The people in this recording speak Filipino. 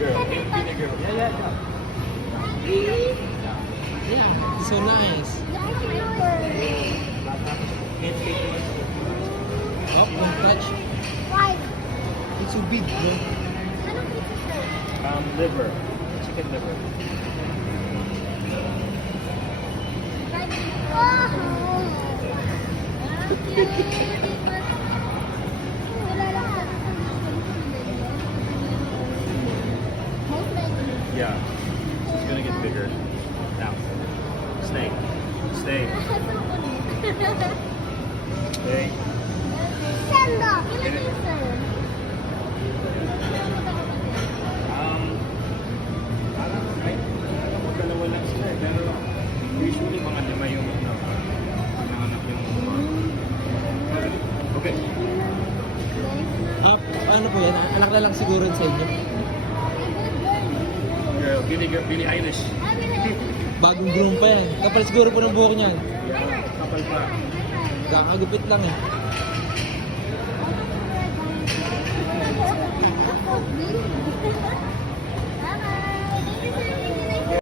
girl. Guinea girl. Yeah. Yeah, so nice. Oh, don't touch. Why? It's so big, bro. Anong pizza, sir? Liver. Chicken liver. Wow! Wala lang sa most likely. Yeah. She's gonna get bigger. Now. Stay. Stay. Stay. Sendo! Ilan yung sir? Parang kahit dalawa lang sila. Pero usually mga lima yung nanganap yung okay. Ah, ano po yan? Anak na lang siguro sa inyo. Girl, Billie Eilish. Bagong groom pa yan. Kapal siguro po ng buhok niyan. Yeah, kapal pa. Kakagupit lang eh.